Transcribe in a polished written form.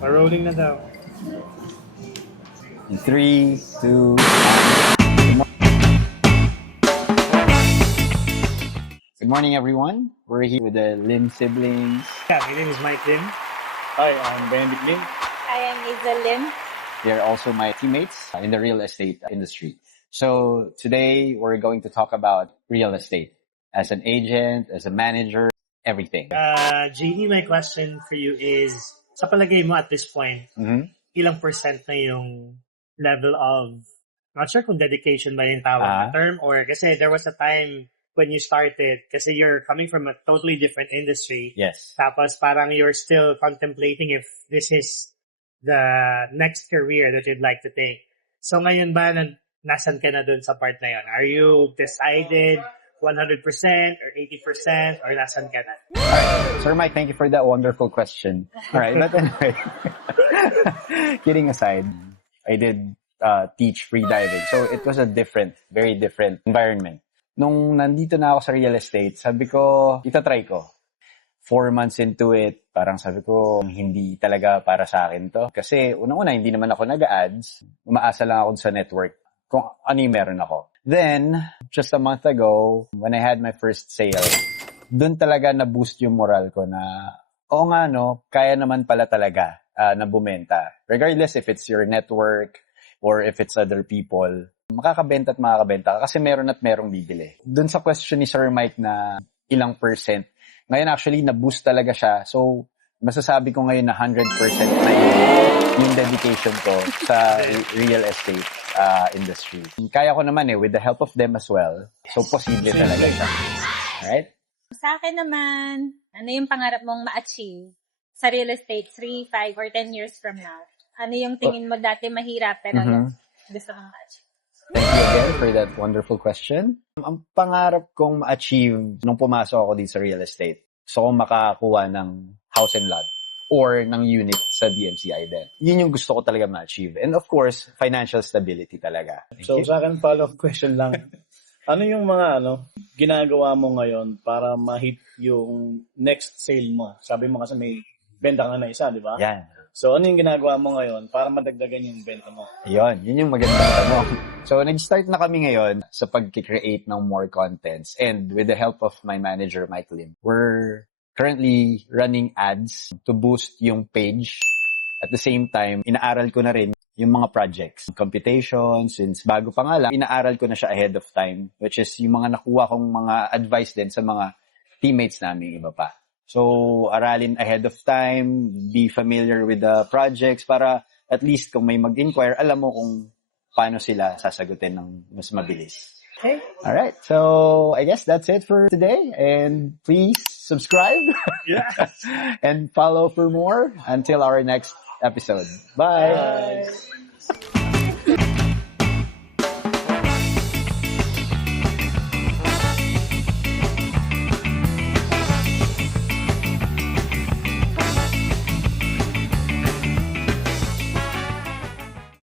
Pa-rolling na daw. In 3, 2, Good morning, everyone. We're here with the Lim siblings. Yeah, my name is Mike Lim. Hi, I'm Benedict Lim. I am Izel Lim. They're also my teammates in the real estate industry. So today we're going to talk about real estate as an agent, as a manager, everything. JD, my question for you is, sa palagay mo at this point, ilang percent na yung level of, not sure kung dedication ba yung tawag na term, or kasi there was a time when you started, kasi you're coming from a totally different industry. Yes. Tapos parang you're still contemplating if this is the next career that you'd like to take. So ngayon ba, nasan ka na dun sa part na yun? Are you decided 100% or 80% or nasan ka na? Alright. Sir Mike, thank you for that wonderful question. Alright, but anyway, kidding aside, I did teach free diving. So it was a very different environment. Nung nandito na ako sa real estate, sabi ko, itatry ko. 4 months into it, parang sabi ko, hindi talaga para sa akin to. Kasi unang-una, hindi naman ako nag-ads. Umaasa lang ako sa network kung ano yung meron ako. Then, just a month ago, when I had my first sale, dun talaga na-boost yung moral ko na, oo nga no, kaya naman pala talaga na bumenta. Regardless if it's your network or if it's other people, makakabenta at makakabenta ka kasi meron at merong bibili. Dun sa question ni Sir Mike na ilang percent, ngayon actually na-boost talaga siya. So, masasabi ko ngayon na 100% na yung dedication ko sa real estate industry. Kaya ko naman with the help of them as well. So, posible talaga siya. Alright? Sa akin naman, ano yung pangarap mong ma-achieve sa real estate 3, 5, or 10 years from now? Ano yung tingin mo dati mahirap pero gusto mong ma-achieve? Thank you again for that wonderful question. Ang pangarap kong ma-achieve nung pumasok ako dito sa real estate, so kung makakuha ng house and lot or ng unit sa DMCI din. Yun yung gusto ko talaga ma-achieve. And of course, financial stability talaga. So sa akin, follow-up question lang. Ano yung mga ginagawa mo ngayon para ma-hit yung next sale mo? Sabi mo kasi may benta ka na isa, di ba? Yan. So ano yung ginagawa mo ngayon para madagdagan yung benta mo? Yun yung magandang tanong. So nag-start na kami ngayon sa pag-create ng more contents. And with the help of my manager, Mike Lim, we're currently running ads to boost yung page. At the same time, inaaral ko na rin yung mga projects. Computation, since bago pa nga lang, inaaral ko na siya ahead of time, which is yung mga nakuha kong mga advice din sa mga teammates namin iba pa. So, aralin ahead of time, be familiar with the projects para at least kung may mag-inquire, alam mo kung paano sila sasagutin ng mas mabilis. Okay. Alright, so I guess that's it for today. And please subscribe and follow for more until our next episode. Bye! Bye.